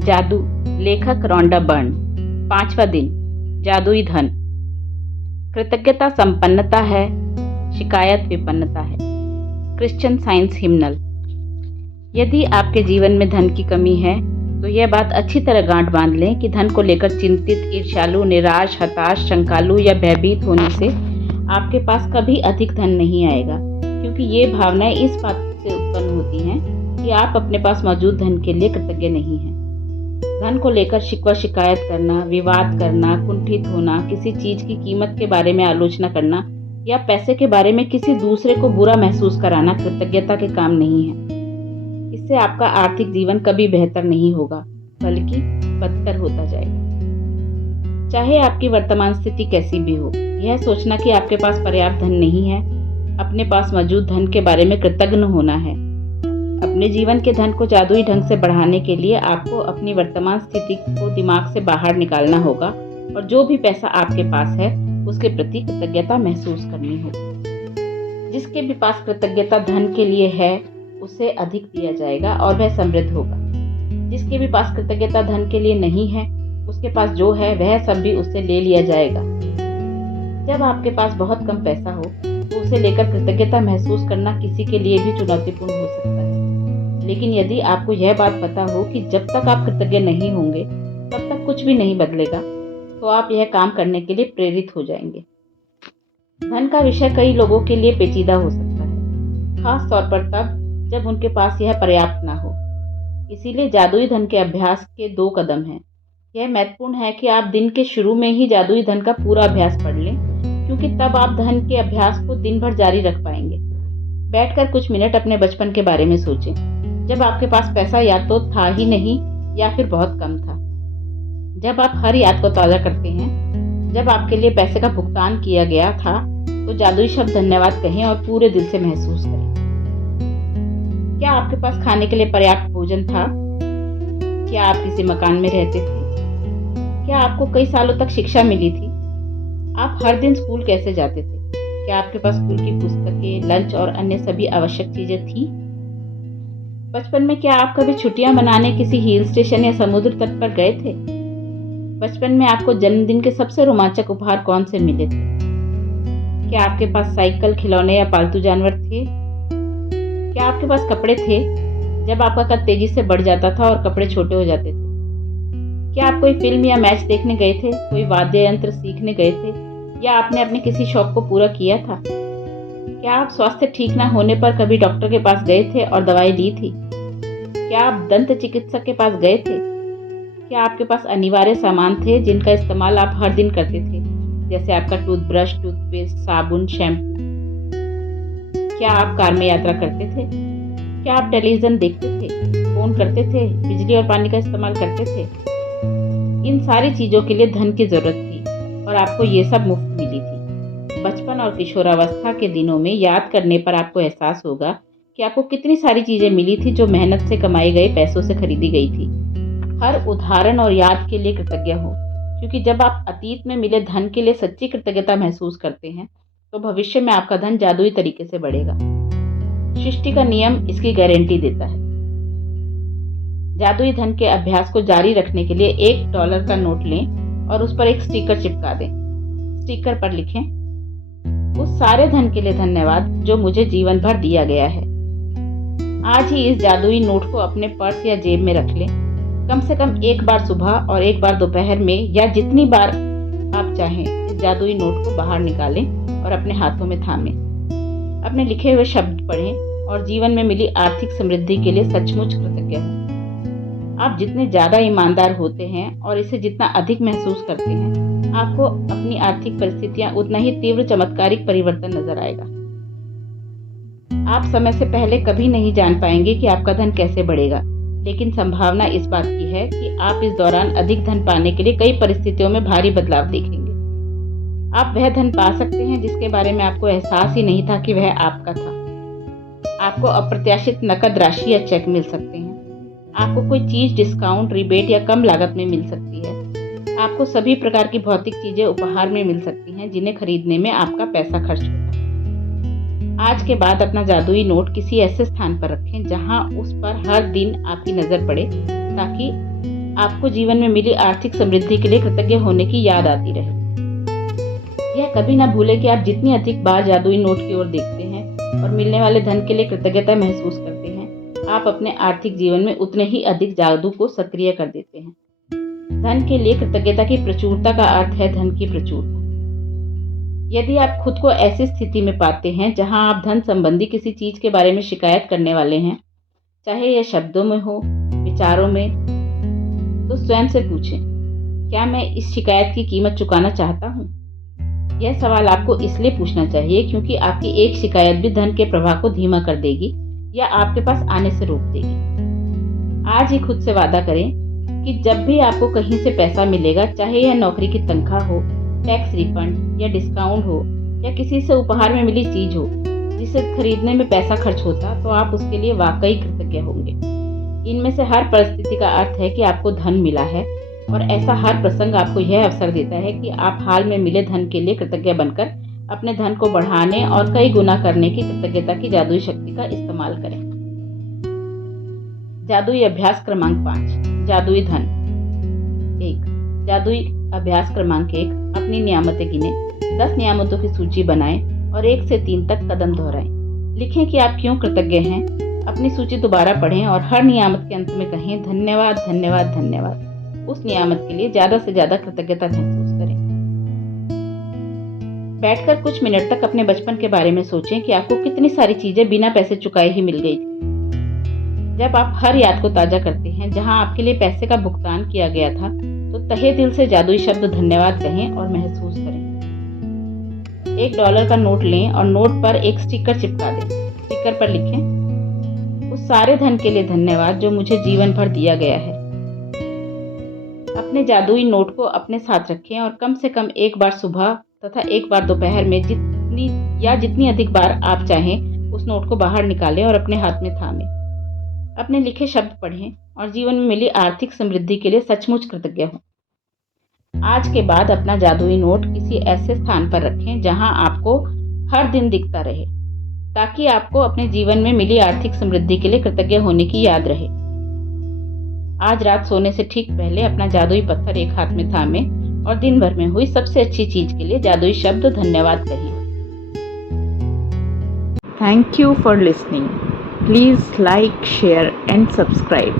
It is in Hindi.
जादू, लेखक रॉन्डा बर्न। 5वां दिन, जादुई धन। कृतज्ञता संपन्नता है, शिकायत विपन्नता है। Christian Science hymnal. यदि आपके जीवन में धन की कमी है तो यह बात अच्छी तरह गांठ बांध लें कि धन को लेकर चिंतित, ईर्ष्यालु, निराश, हताश, शंकालु या भयभीत होने से आपके पास कभी अधिक धन नहीं आएगा, क्योंकि ये भावनाएं इस बात से उत्पन्न होती हैं कि आप अपने पास मौजूद धन के लिए कृतज्ञ नहीं हैं। धन को लेकर शिकवा शिकायत करना, विवाद करना, कुंठित होना, किसी चीज की कीमत के बारे में आलोचना करना या पैसे के बारे में किसी दूसरे को बुरा महसूस कराना कृतज्ञता के काम नहीं है। इससे आपका आर्थिक जीवन कभी बेहतर नहीं होगा, बल्कि बदतर होता जाएगा। चाहे आपकी वर्तमान स्थिति कैसी भी हो, यह सोचना कि आपके पास पर्याप्त धन नहीं है, अपने पास मौजूद धन के बारे में कृतज्ञ होना है। अपने जीवन के धन को जादुई ढंग से बढ़ाने के लिए आपको अपनी वर्तमान स्थिति को दिमाग से बाहर निकालना होगा और जो भी पैसा आपके पास है उसके प्रति कृतज्ञता महसूस करनी होगी। जिसके भी पास कृतज्ञता धन के लिए है उसे अधिक दिया जाएगा और वह समृद्ध होगा। जिसके भी पास कृतज्ञता धन के लिए नहीं है, उसके पास जो है वह सब भी उससे ले लिया जाएगा। जब आपके पास बहुत कम पैसा हो तो उसे लेकर कृतज्ञता महसूस करना किसी के लिए भी चुनौतीपूर्ण हो सकता है। लेकिन यदि आपको यह बात पता हो कि जब तक आप कृतज्ञ नहीं होंगे तब तक कुछ भी नहीं बदलेगा, तो आप यह काम करने के लिए प्रेरित हो जाएंगे। धन का विषय कई लोगों के लिए पेचीदा हो सकता है, खास तौर पर तब जब उनके पास यह पर्याप्त ना हो। इसीलिए जादुई धन के अभ्यास के 2 कदम हैं। यह महत्वपूर्ण है कि आप दिन के शुरू में ही जादुई धन का पूरा अभ्यास पढ़ लें, क्योंकि तब आप धन के अभ्यास को दिन भर जारी रख पाएंगे। बैठकर कुछ मिनट अपने बचपन के बारे में सोचें, जब आपके पास पैसा या तो था ही नहीं या फिर बहुत कम था। जब आप हर याद को ताज़ा करते हैं, जब आपके लिए पैसे का भुगतान किया गया था, तो जादुई शब्द धन्यवाद कहें और पूरे दिल से महसूस करें। क्या आपके पास खाने के लिए पर्याप्त भोजन था? क्या आप किसी मकान में रहते थे? क्या आपको कई सालों तक शिक्षा मिली थी? आप हर दिन स्कूल कैसे जाते थे? क्या आपके पास स्कूल की पुस्तकें, लंच और अन्य सभी आवश्यक चीजें थी? बचपन में क्या आप कभी छुट्टियां मनाने किसी हिल स्टेशन या समुद्र तट पर गए थे? बचपन में आपको जन्मदिन के सबसे रोमांचक उपहार कौन से मिले थे? क्या आपके पास साइकिल, खिलौने या पालतू जानवर थे? क्या आपके पास कपड़े थे जब आपका कद तेजी से बढ़ जाता था और कपड़े छोटे हो जाते थे? क्या आप कोई फिल्म या मैच देखने गए थे, कोई वाद्य यंत्र सीखने गए थे, या आपने अपने किसी शौक को पूरा किया था? क्या आप स्वास्थ्य ठीक न होने पर कभी डॉक्टर के पास गए थे और दवाई ली थी? क्या आप दंत चिकित्सक के पास गए थे? क्या आपके पास अनिवार्य सामान थे जिनका इस्तेमाल आप हर दिन करते थे, जैसे आपका टूथब्रश, टूथपेस्ट, साबुन, शैम्पू? क्या आप कार में यात्रा करते थे? क्या आप टेलीविजन देखते थे, फोन करते थे, बिजली और पानी का इस्तेमाल करते थे? इन सारी चीजों के लिए धन की जरूरत थी और आपको ये सब मुफ्त मिली थी। बचपन और किशोरावस्था के दिनों में याद करने पर आपको एहसास होगा कि आपको कितनी सारी चीजें मिली थी जो मेहनत से कमाए गए पैसों से खरीदी गई थी। हर उदाहरण और याद के लिए कृतज्ञ हो, क्योंकि जब आप अतीत में मिले धन के लिए सच्ची कृतज्ञता महसूस करते हैं तो भविष्य में आपका धन जादुई तरीके से बढ़ेगा। सृष्टि का नियम इसकी गारंटी देता है। जादुई धन के अभ्यास को जारी रखने के लिए $1 का नोट लें और उस पर एक स्टिकर चिपका दें। स्टिकर पर लिखें, उस सारे धन के लिए धन्यवाद जो मुझे जीवन भर दिया गया है। आज ही इस जादुई नोट को अपने पर्स या जेब में रख लें। कम से कम एक बार सुबह और एक बार दोपहर में, या जितनी बार आप चाहें, इस जादुई नोट को बाहर निकालें और अपने हाथों में थामें। अपने लिखे हुए शब्द पढ़ें और जीवन में मिली आर्थिक समृद्धि के लिए सचमुच कृतज्ञ हों। आप जितने ज़्यादा ईमानदार होते हैं और इसे जितना अधिक महसूस करते हैं, आपको अपनी आर्थिक परिस्थितियां उतना ही तीव्र चमत्कारिक परिवर्तन नजर आएगा। आप समय से पहले कभी नहीं जान पाएंगे कि आपका धन कैसे बढ़ेगा, लेकिन संभावना इस बात की है कि आप इस दौरान अधिक धन पाने के लिए कई परिस्थितियों में भारी बदलाव देखेंगे। आप वह धन पा सकते हैं जिसके बारे में आपको एहसास ही नहीं था कि वह आपका था। आपको अप्रत्याशित नकद राशि या चेक मिल सकते हैं। आपको कोई चीज डिस्काउंट, रिबेट या कम लागत में मिल सकती है। आपको सभी प्रकार की भौतिक चीजें उपहार में मिल सकती हैं जिन्हें खरीदने में आपका पैसा खर्च होता है। आज के बाद अपना जादुई नोट किसी ऐसे स्थान पर रखें जहां उस पर हर दिन आपकी नजर पड़े, ताकि आपको जीवन में मिली आर्थिक समृद्धि के लिए कृतज्ञ होने की याद आती रहे। यह कभी ना भूलें कि आप जितनी अधिक बार जादुई नोट की ओर देखते हैं और मिलने वाले धन के लिए कृतज्ञता महसूस करते हैं, आप अपने आर्थिक जीवन में उतने ही अधिक जादू को सक्रिय कर देते हैं। धन के लिए कृतज्ञता की प्रचुरता का अर्थ है धन की प्रचुरता। यदि आप खुद को ऐसी स्थिति में पाते हैं जहां आप धन संबंधी किसी चीज के बारे में शिकायत करने वाले हैं, चाहे यह शब्दों में हो, विचारों में, तो स्वयं से पूछें, क्या मैं इस शिकायत की कीमत चुकाना चाहता हूँ? यह सवाल आपको इसलिए पूछना चाहिए क्योंकि आपकी एक शिकायत भी धन के प्रवाह को धीमा कर देगी या आपके पास आने से रोक देगी। आज ही खुद से वादा करें कि जब भी आपको कहीं से पैसा मिलेगा, चाहे यह नौकरी की तनख्वाह हो, टैक्स रिफंड या डिस्काउंट हो या किसी से उपहार में मिली चीज हो जिसे खरीदने में पैसा खर्च होता, तो आप उसके लिए वाकई कृतज्ञ होंगे। इनमें से हर परिस्थिति का अर्थ है कि आपको धन मिला है और ऐसा हर प्रसंग आपको यह अवसर देता है कि आप हाल में मिले धन के लिए कृतज्ञ बनकर अपने धन को बढ़ाने और कई गुना करने की कृतज्ञता की जादुई शक्ति का इस्तेमाल करें। जादुई अभ्यास क्रमांक 5, जादुई धन। 1. जादुई अभ्यास क्रमांक 1, अपनी नियामतें गिनें। 10 नियामतों की सूची बनाएं और 1 से 3 तक कदम दोहराएं। लिखें कि आप क्यों कृतज्ञ हैं। अपनी सूची दोबारा पढ़ें और हर नियामत के अंत में कहें, धन्यवाद धन्यवाद धन्यवाद। उस नियामत के लिए ज्यादा से ज्यादा कृतज्ञता महसूस करें। बैठकर कुछ मिनट तक अपने बचपन के बारे में सोचें कि आपको कितनी सारी चीजें बिना पैसे चुकाए ही मिल गई थी। जब आप हर याद को ताजा करते हैं जहां आपके लिए पैसे का भुगतान किया गया था, तो तहे दिल से जादुई शब्द धन्यवाद कहें और महसूस करें। $1 का नोट लें और नोट पर एक स्टिकर चिपका दें। स्टिकर पर लिखें, उस सारे धन के लिए धन्यवाद जो मुझे जीवन भर दिया गया है। अपने जादुई नोट को अपने साथ रखें और कम से कम एक बार सुबह तथा एक बार दोपहर में जितनी अधिक बार आप चाहें उस नोट को बाहर निकालें और अपने हाथ में थामें। अपने लिखे शब्द पढ़ें और जीवन में मिली आर्थिक समृद्धि के लिए सचमुच कृतज्ञ हों। आज के बाद अपना जादुई नोट किसी ऐसे स्थान पर रखें जहां आपको हर दिन दिखता रहे, ताकि आपको अपने जीवन में मिली आर्थिक समृद्धि के लिए कृतज्ञ होने की याद रहे। आज रात सोने से ठीक पहले अपना जादुई पत्थर एक हाथ में थामें और दिन भर में हुई सबसे अच्छी चीज के लिए जादुई शब्द धन्यवाद कहिए। Thank you for listening. Please like, share and subscribe.